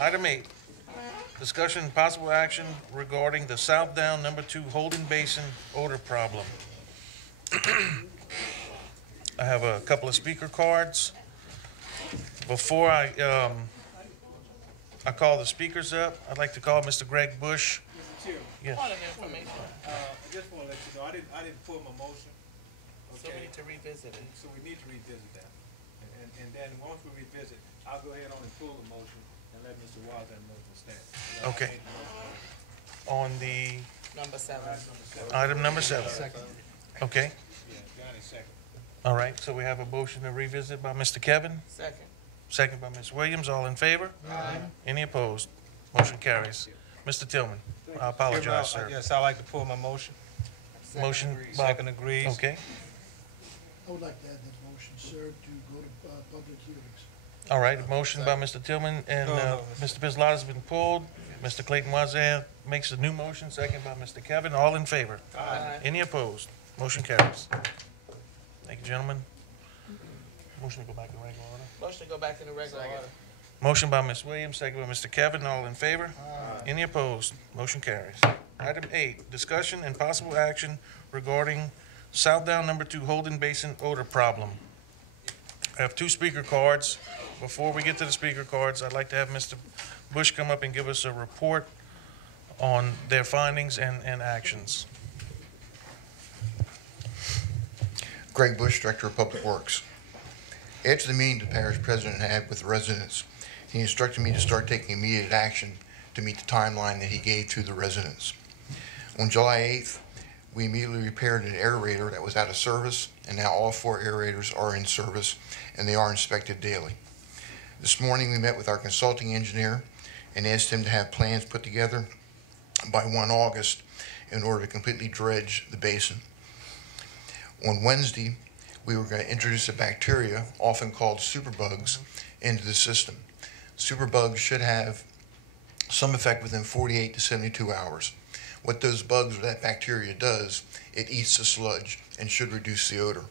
Item 8, discussion and possible action regarding the South Down Number 2 Holding Basin odor problem. I have a couple of speaker cards. Before I call the speakers up, I'd like to call Mr. Greg Bush. Mr. Chairman, Yes. Point of information. I just want to let you know, I didn't pull my motion. So we Okay, need to revisit it. so we need to revisit that. And then once we revisit, I'll go ahead on and pull the motion and let Mr. Wazan know to stand. Okay. On the Number 7. item number 7. Okay, Yeah, Johnny second. all right, so we have a motion to revisit by Mr. Kevin, Second. second by Ms. Williams. All in favor? Aye. Any opposed? Motion carries. Mr. Tillman, I apologize, sir. Yes, I'd like to pull my motion. Motion by, Second agrees. okay, I would like to add that motion, sir, to go to public hearings. all right, motion by Mr. Tillman and No, Mr. Pizzolato has been pulled. Mr. Clayton Wazan makes a new motion, second by Mr. Kevin. All in favor? Aye. Any opposed? Motion carries. Thank you, gentlemen. Motion to go back to regular order. Motion to go back in the regular order. Motion by Ms. Williams, second by Mr. Kevin. All in favor? Any opposed? Motion carries. Item 8, discussion and possible action regarding South Down Number 2 Holding Basin odor problem. I have 2 speaker cards. Before we get to the speaker cards, I'd like to have Mr. Bush come up and give us a report on their findings and actions. Greg Bush, Director of Public Works. After the meeting the parish president had with the residents, he instructed me to start taking immediate action to meet the timeline that he gave to the residents. On July 8th, we immediately repaired an aerator that was out of service, and now all 4 aerators are in service, and they are inspected daily. This morning, we met with our consulting engineer and asked him to have plans put together by 1 August in order to completely dredge the basin. On Wednesday, we were going to introduce a bacteria, often called superbugs, into the system. Superbugs should have some effect within 48 to 72 hours. What those bugs or that bacteria does, it eats the sludge and should reduce the odor.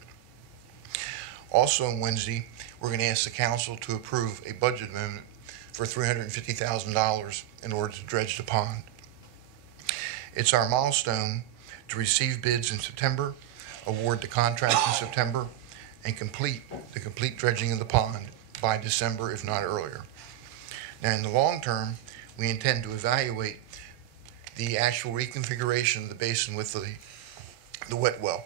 Also on Wednesday, we're going to ask the council to approve a budget amendment for $350,000 in order to dredge the pond. It's our milestone to receive bids in September, award the contract in September, and complete the complete dredging of the pond by December, if not earlier. Now, in the long term, we intend to evaluate the actual reconfiguration of the basin with the wet well.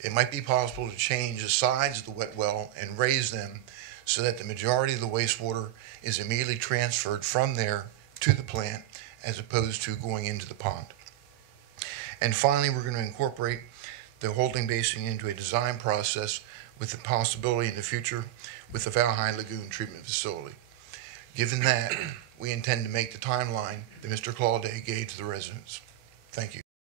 It might be possible to change the sides of the wet well and raise them so that the majority of the wastewater is immediately transferred from there to the plant as opposed to going into the pond. And finally, we're going to incorporate the holding basin into a design process with the possibility in the future with the Valhalla Lagoon treatment facility. Given that, we intend to make the timeline that Mr. Claude gave to the residents. Thank you.